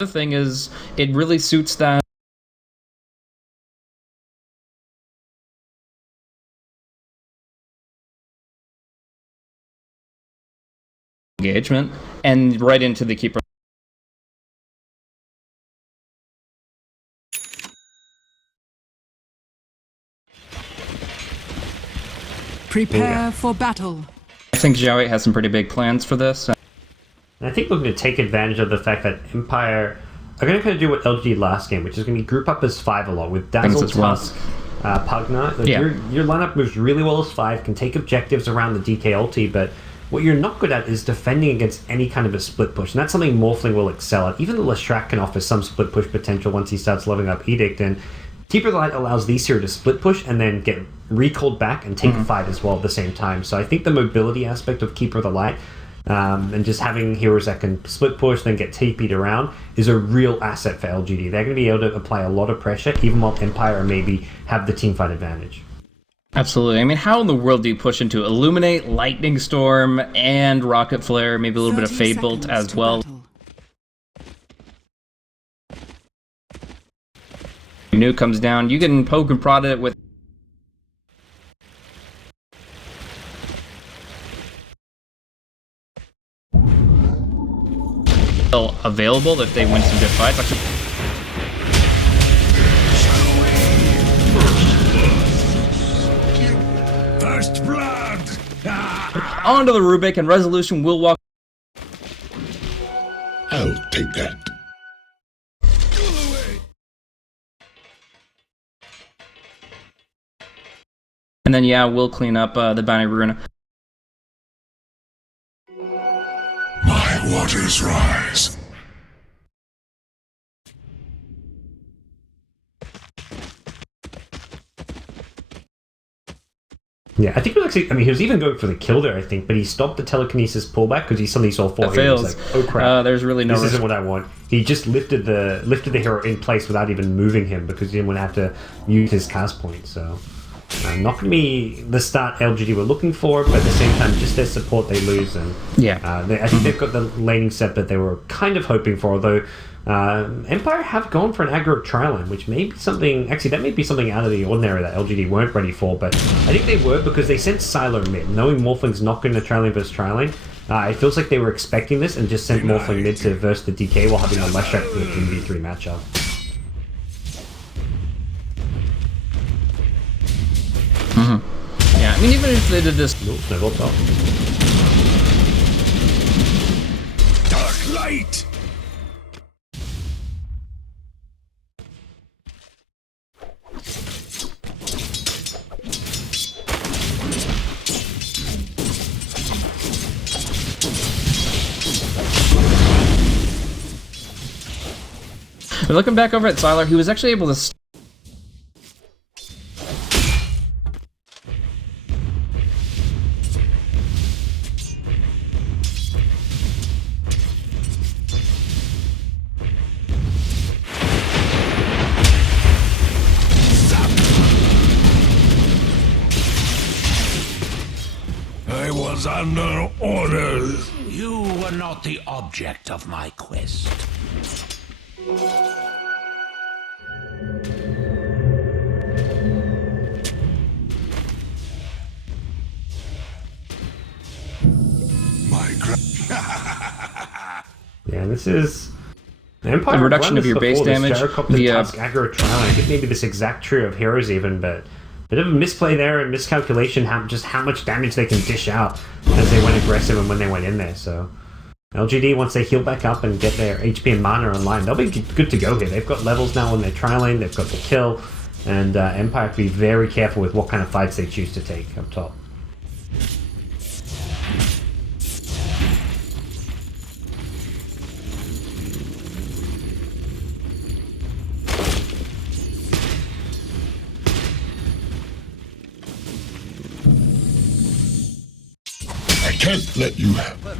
The thing is, it really suits that engagement and right into the keeper. Prepare for battle. I think Xiaowei has some pretty big plans for this. And I think we're going to take advantage of the fact that Empire are going to kind of do what LGD did last game, which is going to group up as 5 a lot with Dazzle, Tusk, Pugna. Like your lineup moves really well as 5, can take objectives around the DK ulti, but what you're not good at is defending against any kind of a split push, and that's something Morphling will excel at. Even the Leshrac can offer some split push potential once he starts leveling up Edict, and Keeper of the Light allows these here to split push and then get recalled back and take a fight as well at the same time. So I think the mobility aspect of Keeper of the Light and just having heroes that can split push, then get TP'd around, is a real asset for LGD. They're going to be able to apply a lot of pressure, even while Empire maybe have the teamfight advantage. Absolutely. I mean, how in the world do you push into Illuminate, Lightning Storm, and Rocket Flare, maybe a little bit of Fade Bolt as well? Nuke comes down, you can poke and prod it with available if they win some good fights. First blood. Onto the Rubik, and Resolution will walk. I'll take that. And then we'll clean up the Bounty Rune. My waters rise. Yeah, I think it was actually, I mean, he was even going for the kill there, I think, but he stopped the telekinesis pullback because he suddenly saw 4 heroes. Like, oh crap, there's really no this risk. isn't what I want. He just lifted the hero in place without even moving him because he didn't want to have to use his cast point, so... not going to be the start LGD were looking for, but at the same time, just their support they lose. And I think they've got the laning set that they were kind of hoping for, although Empire have gone for an aggro tri-lane, which may be something, actually that may be something out of the ordinary that LGD weren't ready for, but I think they were because they sent Silo mid, knowing Morphling's not going to tri-lane versus tri-lane. It feels like they were expecting this and just sent Morphling mid to verse the DK while having a Leshrac for the 3v3 matchup. Yeah, I mean, even if they did this... Snowball top. Dark light. But looking back over at Sylar, he was actually able to... I was under orders. You were not the object of my quest. Yeah, this is... Empire a reduction of your base damage. Tusk, aggro trial. I think maybe this exact trio of heroes even, but bit of a misplay there and miscalculation just how much damage they can dish out as they went aggressive and when they went in there. So LGD, once they heal back up and get their HP and mana online, they'll be good to go here. They've got levels now on their tri-lane, they've got the kill, and Empire have to be very careful with what kind of fights they choose to take up top. I can't let you have it.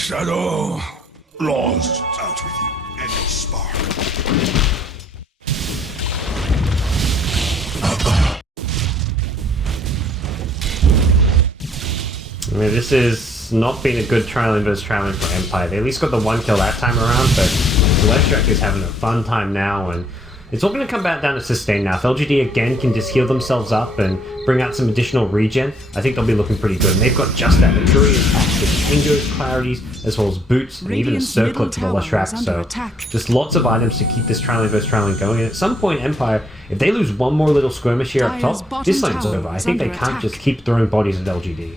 shadow. Lost. Out with you, any spark. I mean, this is not been a good trialing versus trialing for Empire. They at least got the 1 kill that time around, but Celestiak is having a fun time now, and it's all going to come back down to sustain now. If LGD again can just heal themselves up and bring out some additional regen, I think they'll be looking pretty good. And they've got just that Maturi attacks with Tangos, Clarities, as well as boots, and even a circlet for the Leshrac. So just lots of items to keep this trialing versus trialing going. And at some point, Empire, if they lose one more little skirmish here up top, this lane's over. I think they can't just keep throwing bodies at LGD.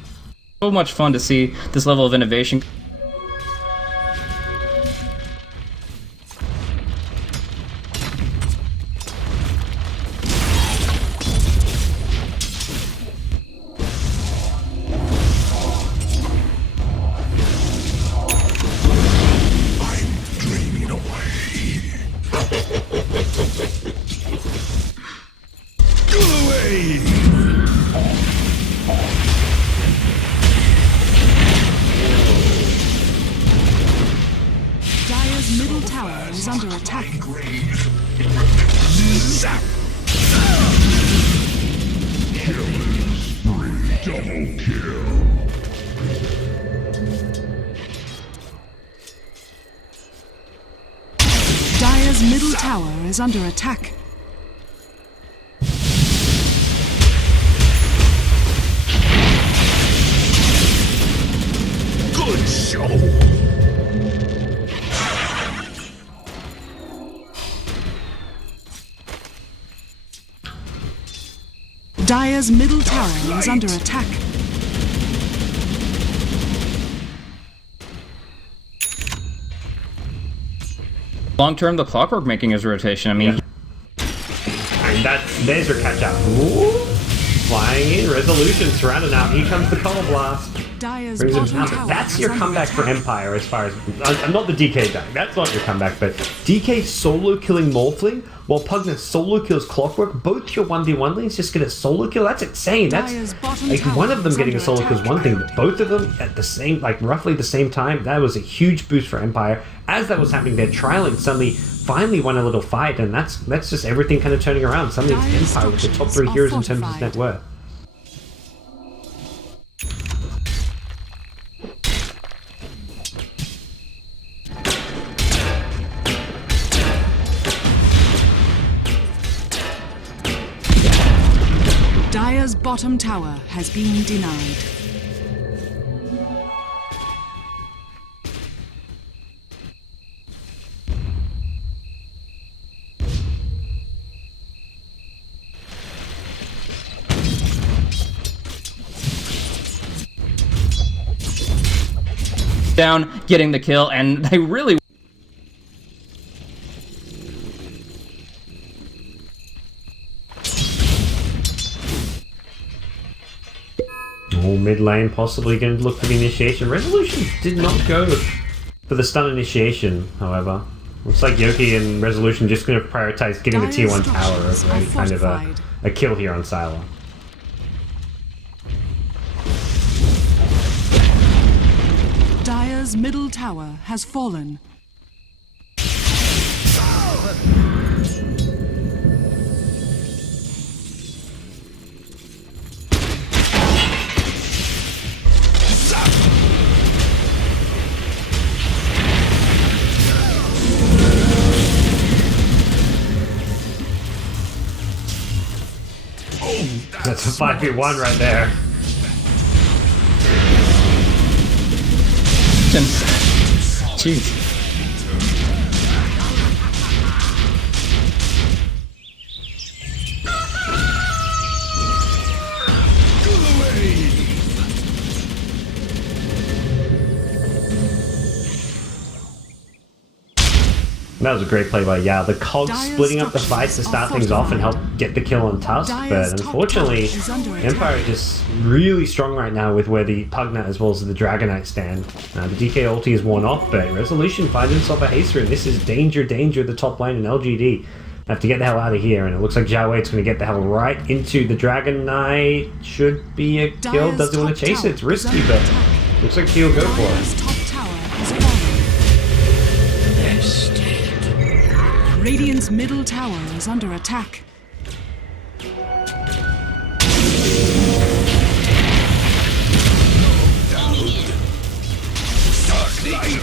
So much fun to see this level of innovation. Middle tower is under attack. Double kill. Dire's middle tower is under attack. Good show. Dire's middle tower is under attack. Long term, the Clockwork making his rotation. I mean, and there's your catch up. Ooh, flying in, Resolution surrounded now. Here comes the Color Blast. Dire's Brings him bottom down. tower That's is your under comeback for attack. Empire as far as... I'm not the DK guy. That's not your comeback, but DK solo killing Morphling while Pugna solo kills Clockwork. Both your 1v1 lanes just get a solo kill. That's insane. Dire's That's bottom like tower one of them is getting a under solo kill is attack. one thing, but both of them at the same, like roughly the same time, that was a huge boost for Empire. As that was happening, their trialing suddenly finally won a little fight, and that's just everything kind of turning around. Suddenly it's Empire with the top 3 heroes in terms of net worth. Dire's bottom tower has been denied. down, getting the kill, and they really... Oh, mid lane possibly going to look for the initiation. Resolution did not go for the stun initiation, however. Looks like Yoki and Resolution just going to prioritize getting the tier 1 tower over any kind of a kill here on Silo. Dire's middle tower has fallen. That's a 5v1 right there. Jeez. That was a great play by Yao. The cogs splitting up the fights to start things off and help get the kill on Tusk, but unfortunately, Empire is just really strong right now with where the Pugna as well as the Dragonite stand. The DK ulti is worn off, but Resolution finds himself a haster, and this is danger the top lane in LGD. Have to get the hell out of here, and it looks like Zhao Wei's going to get the hell right into the Dragonite. Should be a kill. Doesn't want to chase it. It's risky, but looks like he'll go for it. has fallen. Radiant's middle tower is under attack.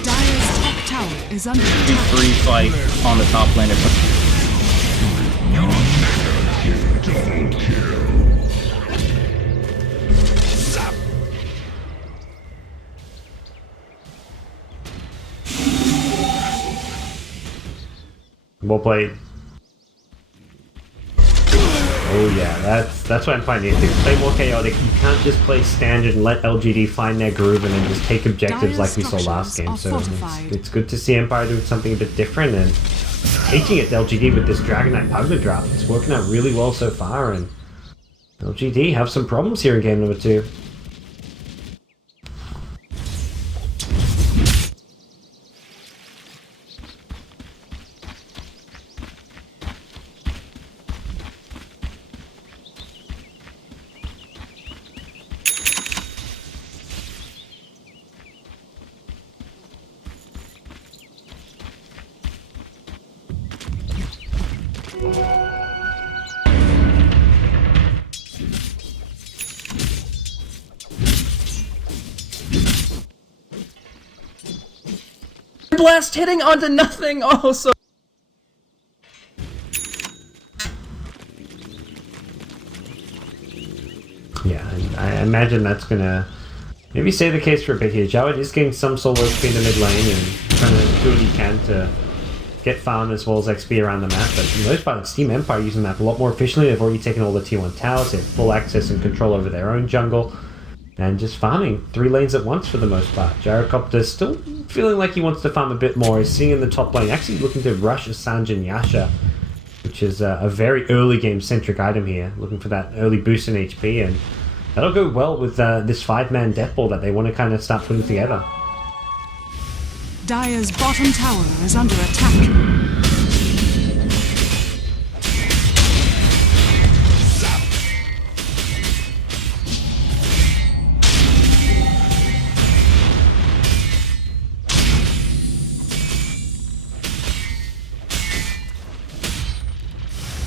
Dire's top tower is under attack. Free fight on the top lane. Double kill. Well played. Oh yeah, that's what I'm finding. To play more chaotic, you can't just play standard and let LGD find their groove and then just take objectives like we saw last game. So it's good to see Empire doing something a bit different and taking it to LGD with this Dragon Knight Pugna draft. It's working out really well so far, and LGD have some problems here in game number 2. Blast hitting onto nothing. Oh, so. Yeah, I imagine that's gonna maybe stay the case for a bit here. Jawed is getting some solo XP in the mid lane and trying to do what he can to get farm as well as XP around the map, but for the most part it's Team Empire using the map a lot more efficiently. They've already taken all the tier 1 towers, they have full access and control over their own jungle, and just farming 3 lanes at once for the most part. Gyrocopter's still feeling like he wants to farm a bit more. He's sitting in the top lane, actually looking to rush Assange and Yasha, which is a very early game centric item here, looking for that early boost in HP, and that'll go well with this 5-man death ball that they want to kind of start putting together. Dire's bottom tower is under attack.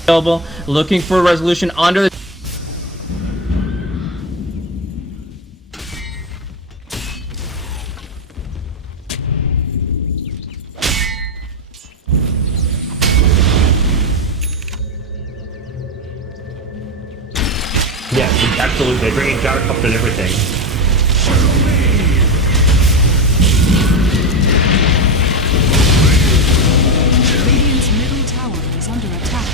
Available, looking for a resolution under the. Yeah, absolutely. They're bringing Gyrocopter and everything. Radiant's middle tower is under attack.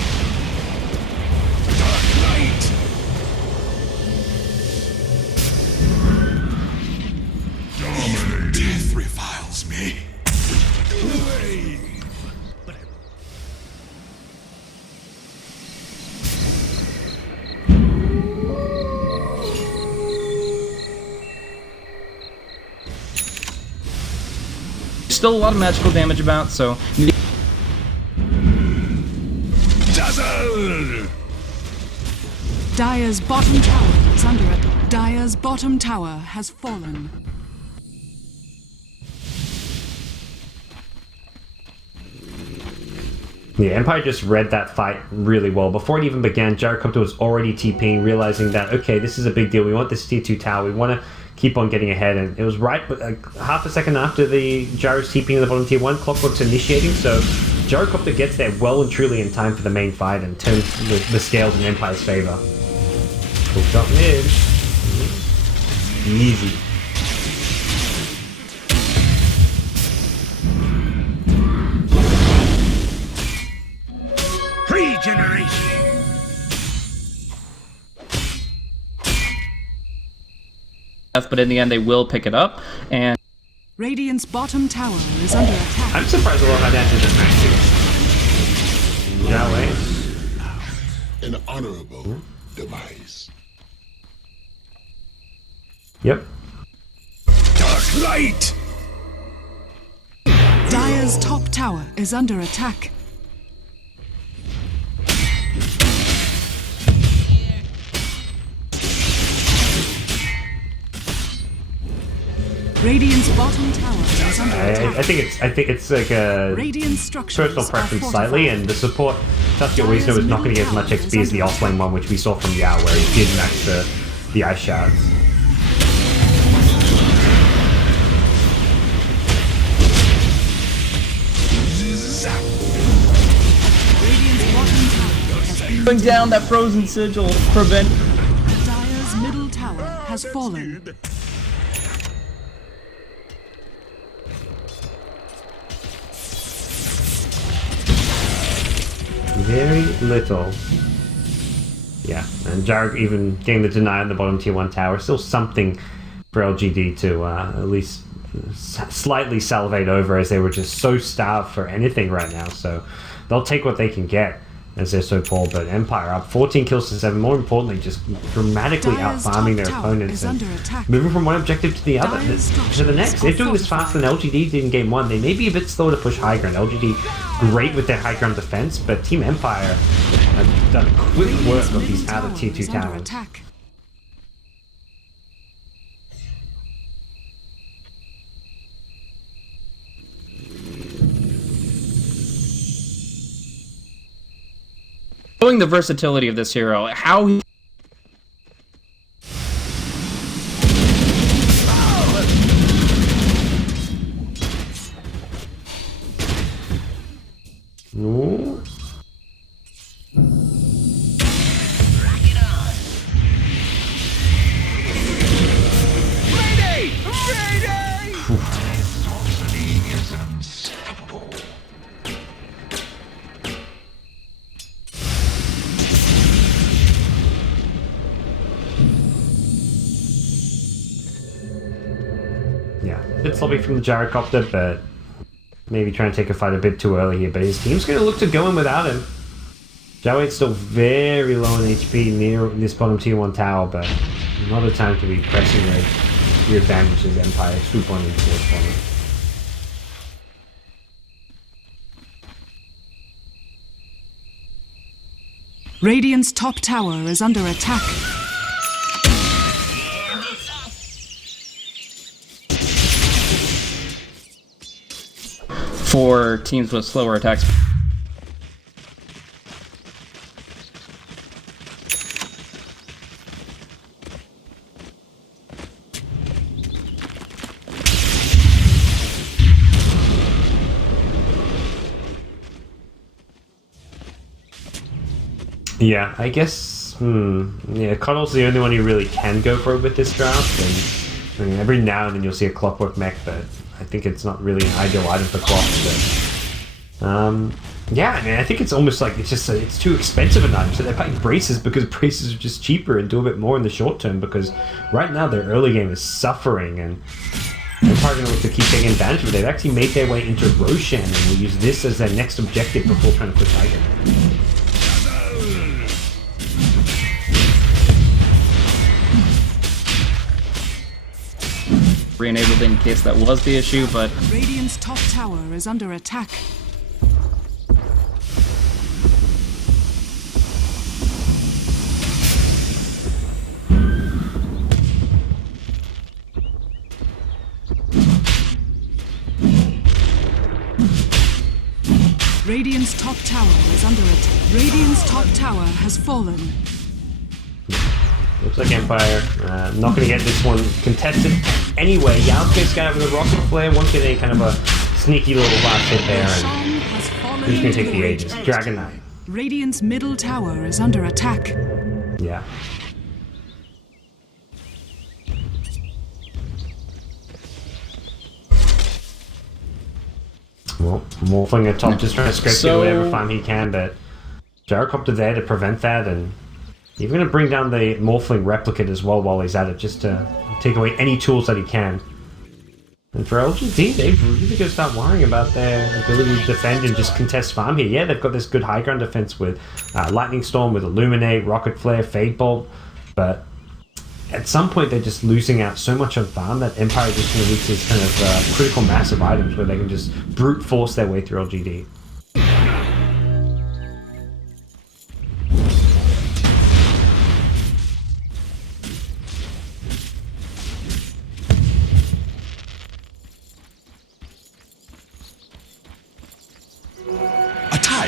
Death reviles me. Still a lot of magical damage about, so. Dazzle! Dire's bottom tower is under attack. Dire's bottom tower has fallen. Yeah, Empire just read that fight really well. Before it even began, Gyrocopter was already TPing, realizing that, okay, this is a big deal. We want this tier 2 tower. We want to keep on getting ahead. And it was right half a second after the Gyro's TPing in the bottom tier 1, Clockwork's initiating. So Gyrocopter gets there well and truly in time for the main fight and turns the scales in Empire's favor. Cool shot mid. Easy. Regeneration. But in the end, they will pick it up, and. Radiant's bottom tower is under attack. I'm surprised a lot of that isn't massive. Yahweh. An honorable device. Yep. Dark light! Dire's top tower is under attack. Radiant's bottom tower is under attack. I think it's like a Radiant structures personal are preference fortified. slightly, and the support Sasuke Wisno is not going to get as much XP as the offlane one, which we saw from Yao, where he did max the ice shards. Radiant's bottom tower has been Putting down that frozen sigil to prevent. Dire's middle tower has fallen. Very little. Yeah, and Jarg even getting the deny on the bottom tier 1 tower. Still something for LGD to at least slightly salivate over, as they were just so starved for anything right now. So they'll take what they can get as they're so poor. But Empire up 14 kills to 7. More importantly, just dramatically Dire's out-farming their top tower opponents is and under attack. moving from one objective to the other, Dire's to the structures next. They're doing this faster than LGD did in game 1. They may be a bit slow to push high ground. LGD great with their high ground defense, but Team Empire have done quick work of these out of tier 2 is under towers. attack. Showing the versatility of this hero, how he... Ooh. Yeah, a bit sloppy from the gyrocopter, but maybe trying to take a fight a bit too early here. But his team's going to look to go in without him. Jawade's still very low on HP near this bottom tier 1 tower, but not a time to be pressing your advantage as Empire swoop on into towards bottom. Radiant's top tower is under attack. For teams with slower attacks. Yeah, I guess, yeah, Cuddle's the only one you really can go for with this draft, and I mean, every now and then you'll see a Clockwork mech, but I think it's not really an ideal item for Clock, but, yeah, I mean, I think it's almost like it's too expensive an item, so they're buying braces because braces are just cheaper and do a bit more in the short term, because right now their early game is suffering, and they're probably going to look to keep taking advantage of it. They've actually made their way into Roshan, and will use this as their next objective before trying to push Tiger. Re-enabled in case that was the issue, but Radiant's top tower is under attack. Radiant's top tower is under attack. Radiant's top tower has fallen. Looks like Empire not going to get this one contested anyway. Yasuke's going with a rocket flare, won't get any kind of a sneaky little last hit there, and he's going to take the Aegis. Dragon Knight. Radiant's middle tower is under attack. Yeah. Well, Morphling at top, just trying to scrape through whatever farm he can, but Gyrocopter there to prevent that, and you're going to bring down the Morphling Replicate as well while he's at it, just to take away any tools that he can. And for LGD, they've really got to start worrying about their ability to defend and just contest farm here. Yeah, they've got this good high ground defense with Lightning Storm, with Illuminate, Rocket Flare, Fade Bolt, but at some point they're just losing out so much on farm that Empire is just going to reach these kind of critical mass of items where they can just brute force their way through LGD.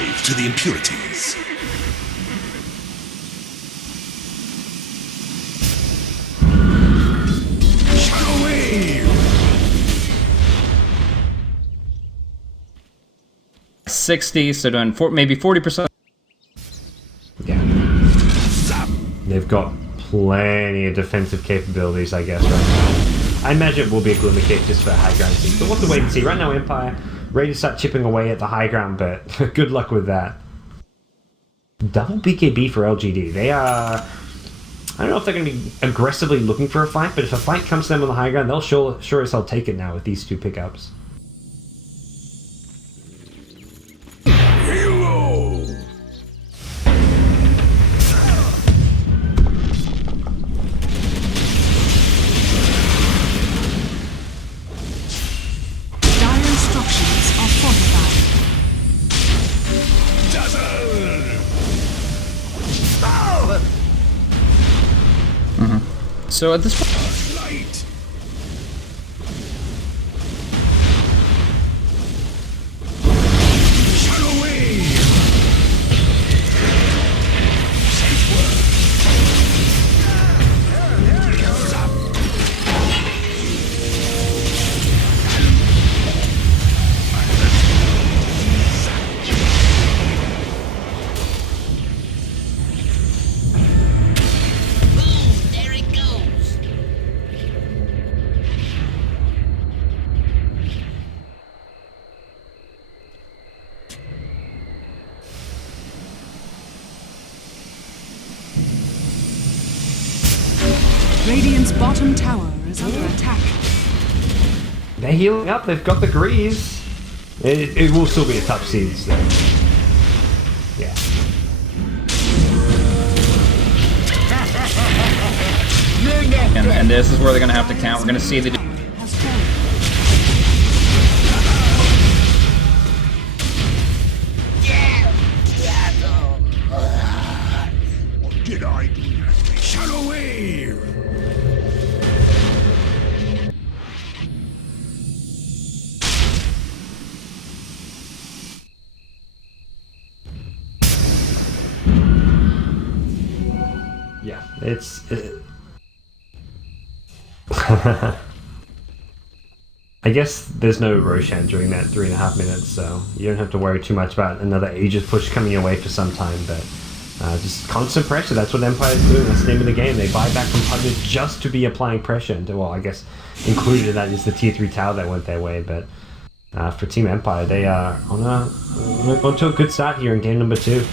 alive to the impurities. Shadow Wave! 60, so doing maybe 40%. Yeah. They've got plenty of defensive capabilities, I guess, right now. I imagine it will be a glimmer kick just for high ground seat, but we'll have to wait and see. Right now, Empire ready to start chipping away at the high ground, but good luck with that. Double BKB for LGD. They are... I don't know if they're going to be aggressively looking for a fight, but if a fight comes to them on the high ground, they'll sure as hell take it now with these two pickups. So at this point, Radiant's bottom tower is under attack. They're healing up, they've got the grease. It will still be a tough seeds though. Yeah. and this is where they're going to have to count. We're going to see the... What did I do? Shadow Wave! Yeah, it's... I guess there's no Roshan during that 3.5 minutes, so you don't have to worry too much about another Aegis push coming your way for some time, but just constant pressure, that's what Empire is doing, that's the name of the game. They buy back from Pugnet just to be applying pressure, and well, I guess included in that is the tier 3 tower that went their way, but for Team Empire, they are onto a good start here in game number 2.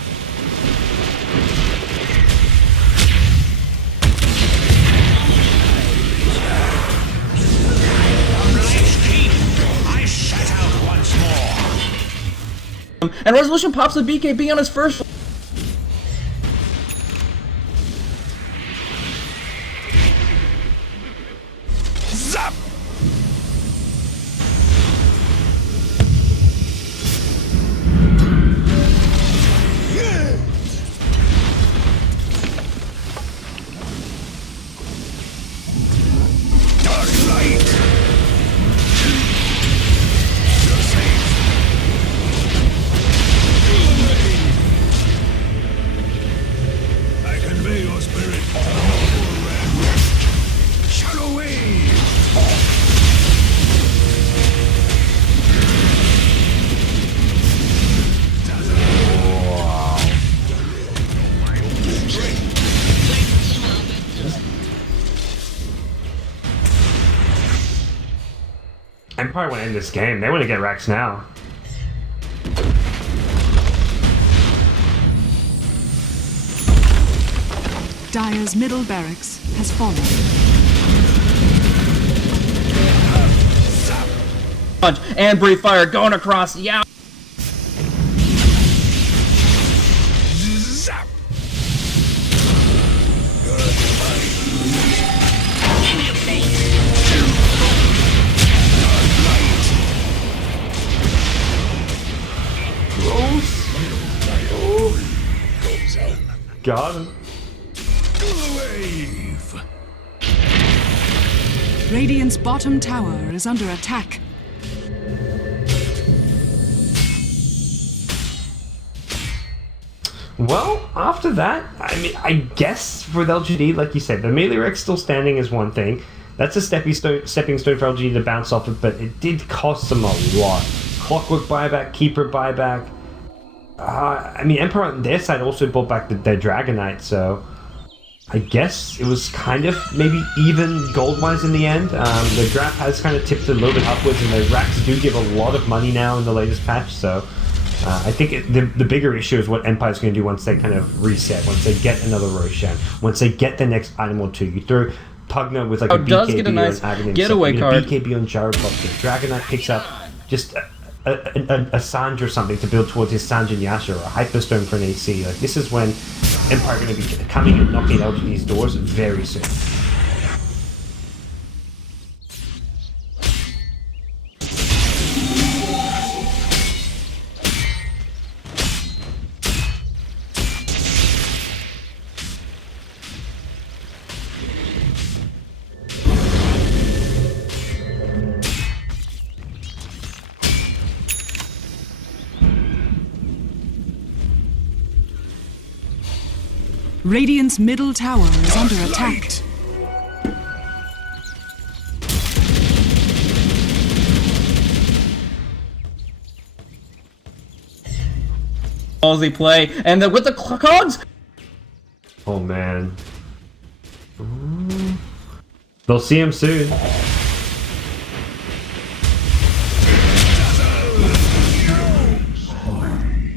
And Resolution pops the BKB on his first... Zap! Dark light! I convey your spirit. Shadow Wave! Empire want to end this game. They want to get Rax now. Dire's middle barracks has fallen. punch and brief fire going across. Yeah. Zap! Got him. Wave! Radiant's bottom tower is under attack. Well, after that, I mean, I guess with LGD, like you said, the melee Rex still standing is one thing. That's a stepping stone for LGD to bounce off of, but it did cost them a lot. Clockwork buyback, Keeper buyback. I mean, Empire on their side also bought back their Dragonite, so I guess it was kind of maybe even gold-wise in the end. The draft has kind of tipped a little bit upwards, and the racks do give a lot of money now in the latest patch, so I think the bigger issue is what Empire's going to do once they kind of reset, once they get another Roshan, once they get the next item or two. You throw Pugna with like a does BKB get a nice on Aghanim, getaway card. BKB on Gyroplop, the Dragonite picks up just a Sandra or something to build towards his Sanjin Yasha, or a Hyperstone for an AC. Like, this is when Empire are going to be coming and knocking at LGD's doors very soon. Radiant's middle tower is under attack. Ballsy play, and with the cogs. Oh man. They'll see him soon.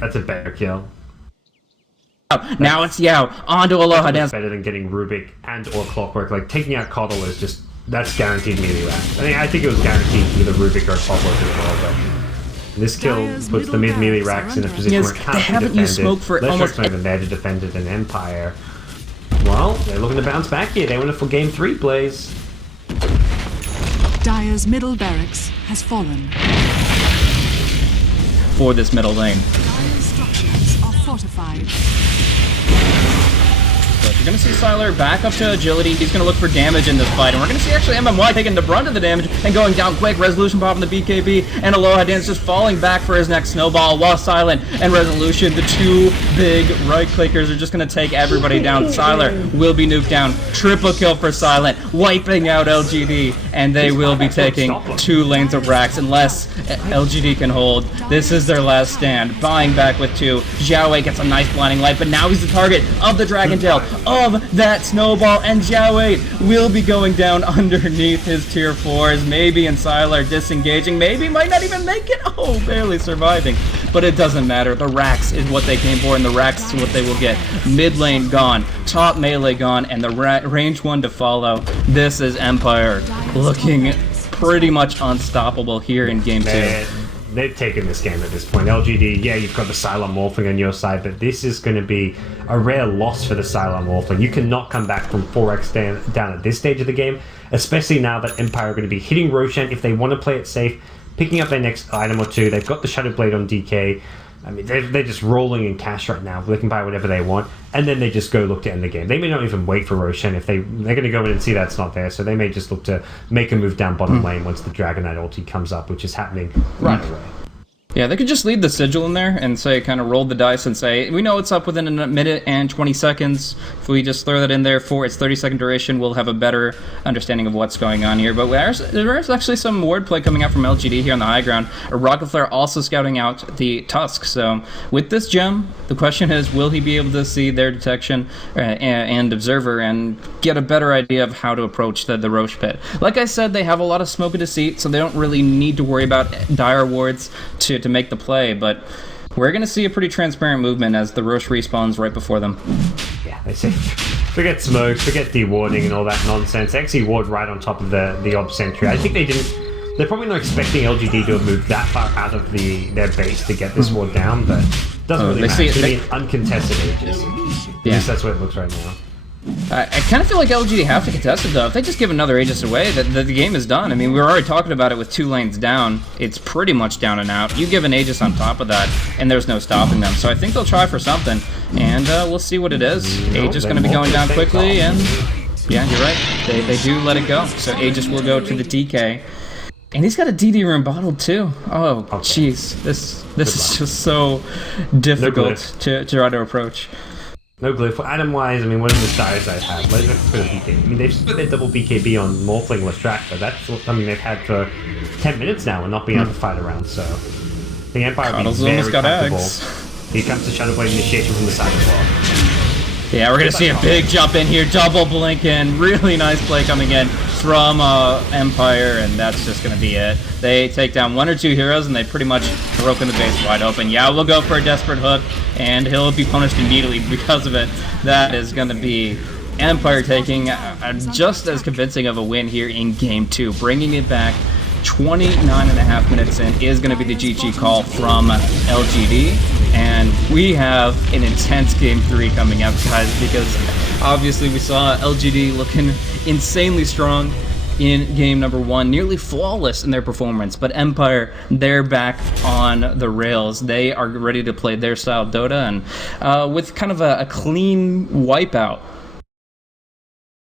That's a better kill. Now it's Yao onto Aloha Dance. Better than getting Rubik and or Clockwork. Like, taking out Coddle is just, that's guaranteed melee rack. I think it was guaranteed with a Rubik or a Clockwork as well, but this kill puts the mid melee racks in a position where it can't they haven't be defended. used smoke for almost not even there to defend it in Empire. Well, they're looking to bounce back here. They want it for game 3, Blaze. Dire's middle barracks has fallen. For this middle lane. Dire's structures are fortified. So you're going to see Sylar back up to agility. He's going to look for damage in this fight. And we're going to see actually MMY taking the brunt of the damage and going down quick. Resolution popping the BKB. And Aloha Dance just falling back for his next snowball. While Silent and Resolution, the two big right clickers, are just going to take everybody down. Sylar will be nuked down. Triple kill for Silent, wiping out LGD. And they will be taking 2 lanes of racks unless LGD can hold. This is their last stand. Buying back with 2. Xiaowei gets a nice blinding light, but now he's the target of the Dragon Tail, of that snowball, and Xiaowei will be going down underneath his tier 4s. Maybe and Sylar disengaging, maybe might not even make it. Oh, barely surviving. But it doesn't matter. The racks is what they came for, and the racks is what they will get. Mid lane gone, top melee gone, and the range 1 to follow. This is Empire looking pretty much unstoppable here in game 2. They've taken this game at this point. LGD, yeah, you've got the Silent Morphling on your side, but this is going to be a rare loss for the Silent Morphling. You cannot come back from 4x down at this stage of the game, especially now that Empire are going to be hitting Roshan if they want to play it safe, picking up their next item or two. They've got the Shadow Blade on DK. I mean, they're just rolling in cash right now. They can buy whatever they want, and then they just go look to end the game. They may not even wait for Roshan if they're going to go in and see that's not there, so they may just look to make a move down bottom lane once the Dragonite ulti comes up, which is happening right away. Yeah, they could just leave the sigil in there and say, kind of roll the dice and say, we know it's up within a minute and 20 seconds. If we just throw that in there for its 30-second duration, we'll have a better understanding of what's going on here. But there's actually some wordplay coming out from LGD here on the high ground. Rocket Flare also scouting out the Tusk. So with this gem, the question is, will he be able to see their detection and observer and get a better idea of how to approach the Roche pit? Like I said, they have a lot of smoke and deceit, so they don't really need to worry about dire wards to make the play, but we're going to see a pretty transparent movement as the Roche respawns right before them. Yeah, they say forget smoke, forget dewarding and all that nonsense. They actually ward right on top of the Ob Sentry. I think they're probably not expecting LGD to have moved that far out of their base to get this ward down, but it doesn't really matter. It's going to be uncontested ages. At least that's what it looks right now. I kind of feel like LGD have to contest it, though. If they just give another Aegis away, the game is done. I mean, we were already talking about it with 2 lanes down. It's pretty much down and out. You give an Aegis on top of that, and there's no stopping them. So I think they'll try for something, and we'll see what it is. Aegis going to be going down quickly, and yeah, you're right. They do let it go. So Aegis will go to the DK. And he's got a DD room bottled too. Oh, jeez. This is just so difficult to try to approach. No glyph. Item-wise, I mean, what are the stars I have? Let's look for the BKB. I mean, they've split their double BKB on Morphling Lestractor. That's something they've had for 10 minutes now and not being able to fight around, so... The Empire being very comfortable. Here comes the Shadowblade initiation from the side as well. Yeah, we're going to see a big jump in here. Double blink in. Really nice play coming in from Empire, and that's just going to be it. They take down 1 or 2 heroes, and they pretty much broken the base wide open. Yeah, we'll go for a desperate hook, and he'll be punished immediately because of it. That is going to be Empire taking just as convincing of a win here in Game 2, bringing it back 29.5 minutes in is going to be the GG call from LGD, and we have an intense Game 3 coming up, guys, because obviously we saw LGD looking insanely strong in game number 1, nearly flawless in their performance, but Empire, they're back on the rails. They are ready to play their style of Dota, and with kind of a clean wipeout